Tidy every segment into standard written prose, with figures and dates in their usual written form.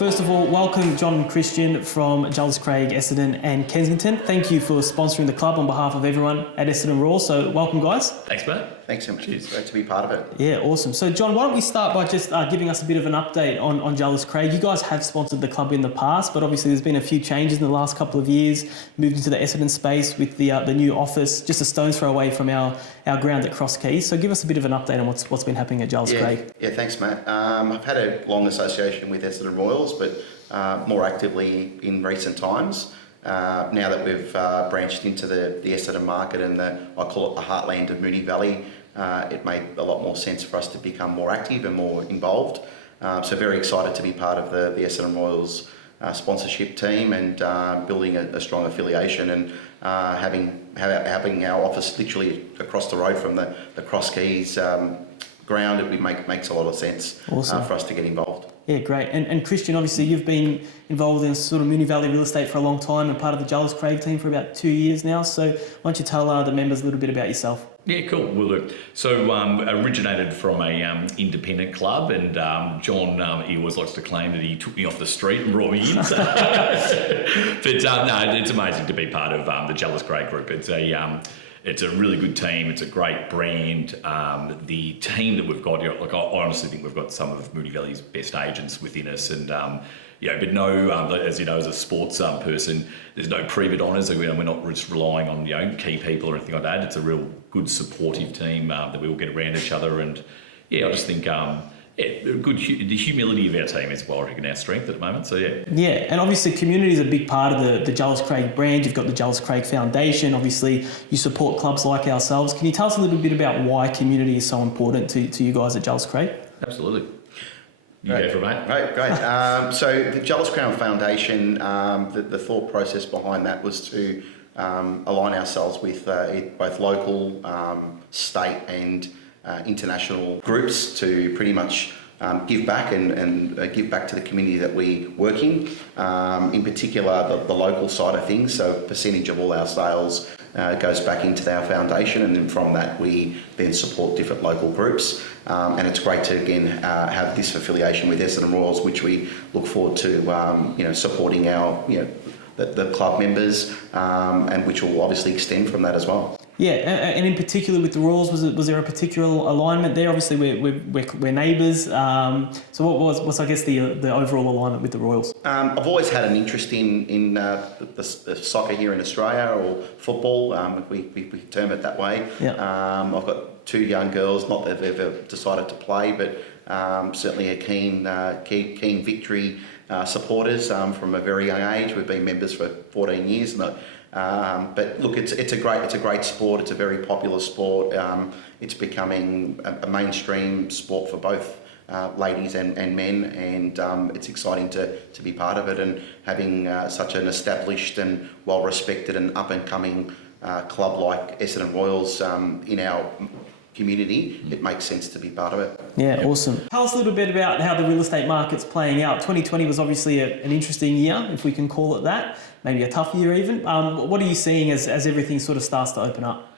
first of all, welcome John and Christian from Jellis Craig, Essendon and Kensington. Thank you for sponsoring the club on behalf of everyone at Essendon Royal. So welcome, guys. Thanks, mate. Thanks so much. It's great to be part of it. Yeah, awesome. So John, why don't we start by just giving us a bit of an update on Jellis Craig. You guys have sponsored the club in the past, but obviously there's been a few changes in the last couple of years. Moved into the Essendon space with the new office, just a stone's throw away from our ground at Cross Keys. So give us a bit of an update on what's been happening at Jellis Craig. Yeah, thanks, Matt. I've had a long association with Essendon Royals, but more actively in recent times. Now that we've branched into the Essendon market and I call it the heartland of Moonee Valley, it made a lot more sense for us to become more active and more involved. So very excited to be part of the Essendon Royals sponsorship team and building a strong affiliation and having our office literally across the road from the Cross Keys ground. It makes a lot of sense for us to get involved. Yeah, great. And Christian, obviously you've been involved in sort of Moonee Valley real estate for a long time and part of the Jellis Craig team for about 2 years now. So why don't you tell the members a little bit about yourself? Yeah, cool. Will do. So originated from a independent club, and John, he always likes to claim that he took me off the street and brought me in. So but no, it's amazing to be part of the Jellis Craig group. It's a really good team. It's a great brand. The team that we've got, I honestly think we've got some of Moonee Valley's best agents within us, and but no, as you know, as a sports person, there's no private honours. We're not just relying on key people or anything like that. It's a real good supportive team that we all get around each other, and I just think the humility of our team is, I reckon, our strength at the moment. So yeah, and obviously community is a big part of the Jellis Craig brand. You've got the Jellis Craig Foundation. Obviously, you support clubs like ourselves. Can you tell us a little bit about why community is so important to you guys at Jellis Craig? Absolutely. You go for it, mate. Great. So the Jellis Craig Foundation, the thought process behind that was to align ourselves with both local, state and international groups to pretty much give back and give back to the community that we work in particular the local side of things. So a percentage of all our sales goes back into our foundation, and then from that we then support different local groups. And it's great to again have this affiliation with Essendon Royals, which we look forward to supporting our the club members, and which will obviously extend from that as well. Yeah, and in particular with the Royals, was there a particular alignment there? Obviously, we're neighbours. So what was I guess the overall alignment with the Royals? I've always had an interest in the soccer here in Australia, or football, if we term it that way. Yeah. I've got 2 young girls, not that they've ever decided to play, but certainly a keen victory supporters from a very young age. We've been members for 14 years. But look, it's a great sport. It's a very popular sport. It's becoming a mainstream sport for both ladies and men, and it's exciting to be part of it, and having such an established and well respected and up and coming club like Essendon Royals in our community, it makes sense to be part of it. Yeah, awesome. Tell us a little bit about how the real estate market's playing out. 2020 was obviously an interesting year, if we can call it that. Maybe a tough year even. What are you seeing as everything sort of starts to open up?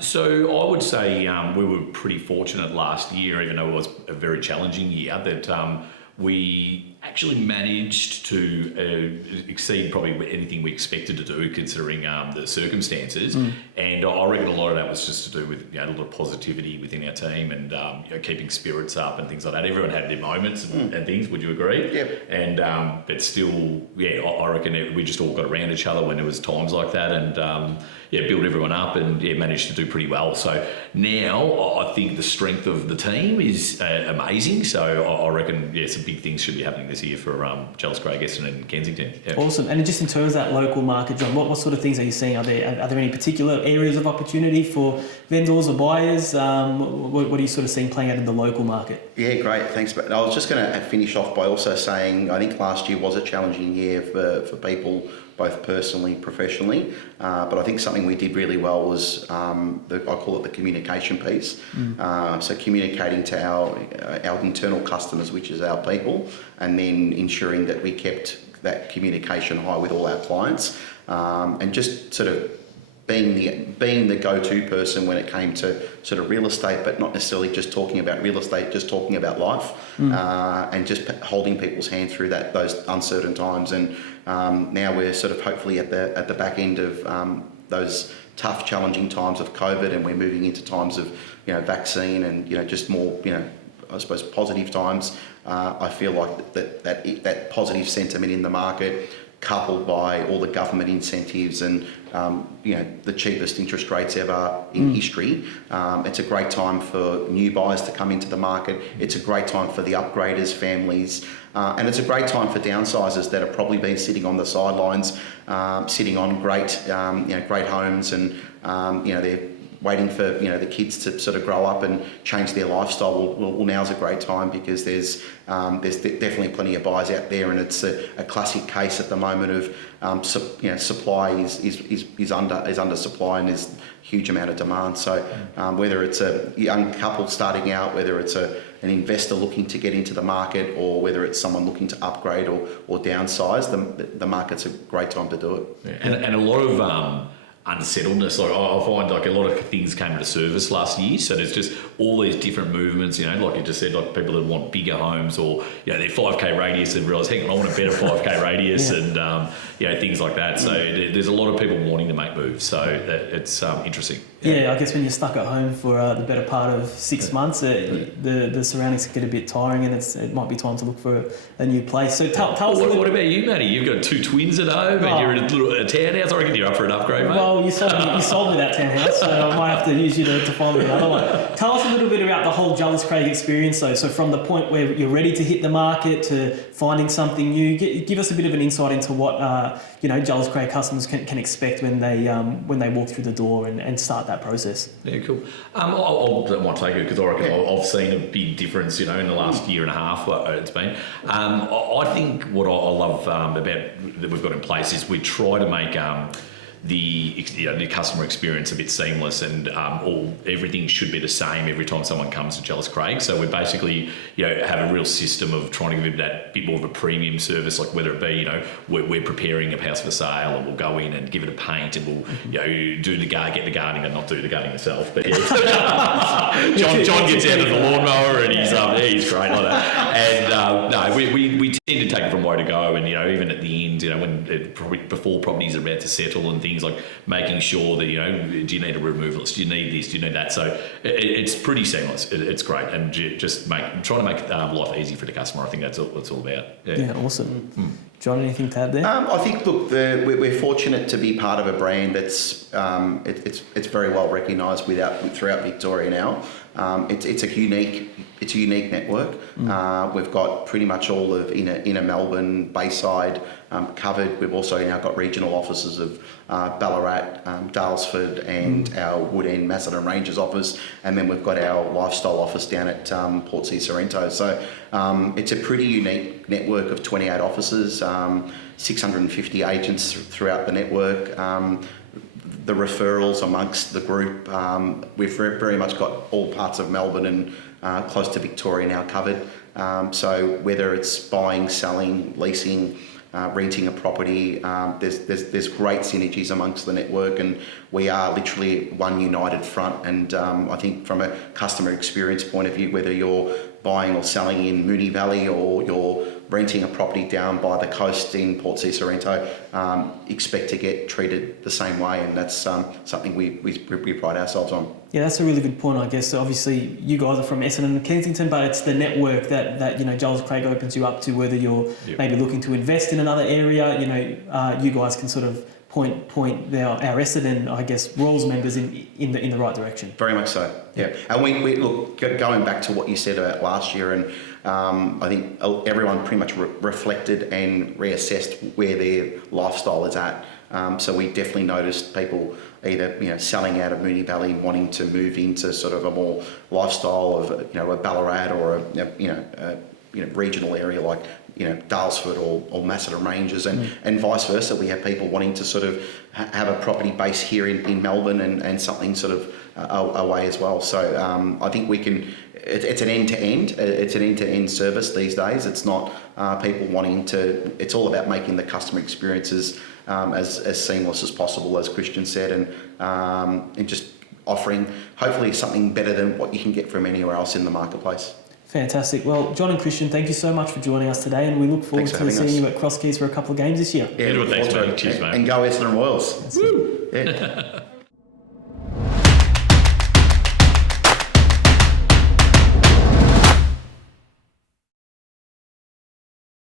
So I would say we were pretty fortunate last year, even though it was a very challenging year, that we actually managed to exceed probably anything we expected to do, considering the circumstances. And I reckon a lot of that was just to do with a lot of positivity within our team and keeping spirits up and things like that. Everyone had their moments and things. Would you agree? Yep. And but still, I reckon we just all got around each other when there was times like that, and build everyone up and managed to do pretty well. So now I think the strength of the team is amazing. So I reckon some big things should be happening this year for Jellis Craig, Essendon and Kensington. Yeah. Awesome. And just in terms of that local market, John, what sort of things are you seeing? Are there any particular areas of opportunity for vendors or buyers? What are you sort of seeing playing out in the local market? Yeah, great. Thanks. But I was just going to finish off by also saying I think last year was a challenging year for people, both personally, professionally. But I think something we did really well was I call it the communication piece. So communicating to our internal customers, which is our people, and then ensuring that we kept that communication high with all our clients, and just sort of being the go-to person when it came to sort of real estate, but not necessarily just talking about real estate, just talking about life, and just holding people's hand through those uncertain times. And now we're sort of hopefully at the back end of those tough, challenging times of COVID, and we're moving into times of vaccine and just more I suppose positive times. I feel like that positive sentiment in the market, coupled by all the government incentives and the cheapest interest rates ever in history, it's a great time for new buyers to come into the market. It's a great time for the upgraders, families, and it's a great time for downsizers that have probably been sitting on the sidelines, sitting on great homes, and they're waiting for the kids to sort of grow up and change their lifestyle. Well, now's a great time because there's definitely plenty of buyers out there, and it's a classic case at the moment of supply is under supply, and there's a huge amount of demand. So whether it's a young couple starting out, whether it's an investor looking to get into the market, or whether it's someone looking to upgrade or downsize, the market's a great time to do it. Yeah. And a lot of unsettledness. Like I find like a lot of things came into service last year, so there's just all these different movements, like you just said, like people that want bigger homes, or their 5k radius and realise, hang on, I want a better 5k radius, and things like that. So there's a lot of people wanting to make moves, so it's interesting. Yeah, I guess when you're stuck at home for the better part of 6 months, the surroundings get a bit tiring, and it might be time to look for a new place. So tell us. What about you, Matty? You've got 2 twins at home, and you're in a townhouse. I reckon you're up for an upgrade, mate. Well, you sold me that townhouse, so I might have to use you to find me another one. Tell us a little bit about the whole Jellis Craig experience, though. So from the point where you're ready to hit the market to finding something new, give us a bit of an insight into what Jellis Craig customers can expect when they walk through the door and start that process. Yeah, cool. I might take it because I reckon I've seen a big difference, in the last year and a half it's been. I think what I love about that we've got in place is we try to make the customer experience a bit seamless, and everything should be the same every time someone comes to Jellis Craig. So we basically have a real system of trying to give that bit more of a premium service, like whether it be we're preparing a house for sale, and we'll go in and give it a paint, and we'll get the gardening, and not do the gardening myself, but John gets out of the lawnmower, and he's great like that. And we tend to take it from way to go, and even at the end, when before properties are about to settle and things, like making sure that do you need a removalist, do you need this, do you need that. So it's pretty seamless. It's great, and just trying to make life easy for the customer. I think that's all it's all about. Yeah, awesome. John, anything to add there? I think, look, we're fortunate to be part of a brand that's it's very well recognised throughout Victoria now. It's a unique network. We've got pretty much all of inner Melbourne, Bayside covered. We've also now got regional offices of Bulla Rd, Daylesford, and our Woodland Macedon Ranges office, and then we've got our lifestyle office down at Portsea Sorrento. So it's a pretty unique network of 28 offices, 650 agents throughout the network. The referrals amongst the group, we've very much got all parts of Melbourne and close to Victoria now covered. So whether it's buying, selling, leasing, renting a property, there's great synergies amongst the network, and we are literally one united front. And I think from a customer experience point of view, whether you're buying or selling in Moonee Valley, or you're renting a property down by the coast in Portsea Sorrento, expect to get treated the same way, and that's something we pride ourselves on. Yeah, that's a really good point, I guess. So obviously, you guys are from Essendon and Kensington, but it's the network that Jellis Craig opens you up to, whether you're maybe looking to invest in another area. You guys can sort of point our Essendon, I guess, Royals members in the right direction. Very much so. Yeah, and we look, going back to what you said about last year, and I think everyone pretty much reflected and reassessed where their lifestyle is at. So we definitely noticed people either selling out of Moonee Valley, wanting to move into sort of a more lifestyle of a Bulla Rd, or a regional area like Daylesford or Macedon Ranges, and vice versa. We have people wanting to sort of have a property base here in Melbourne, and something sort of away as well. So I think we can it's an end-to-end. It's an end-to-end service these days. It's not people wanting to. It's all about making the customer experiences as seamless as possible, as Christian said, and just offering hopefully something better than what you can get from anywhere else in the marketplace. Fantastic. Well, John and Christian, thank you so much for joining us today, and we look forward to seeing you at Cross Keys for a couple of games this year. Yeah, thanks, mate. Cheers, mate. And go Essendon Royals. Woo! Yeah.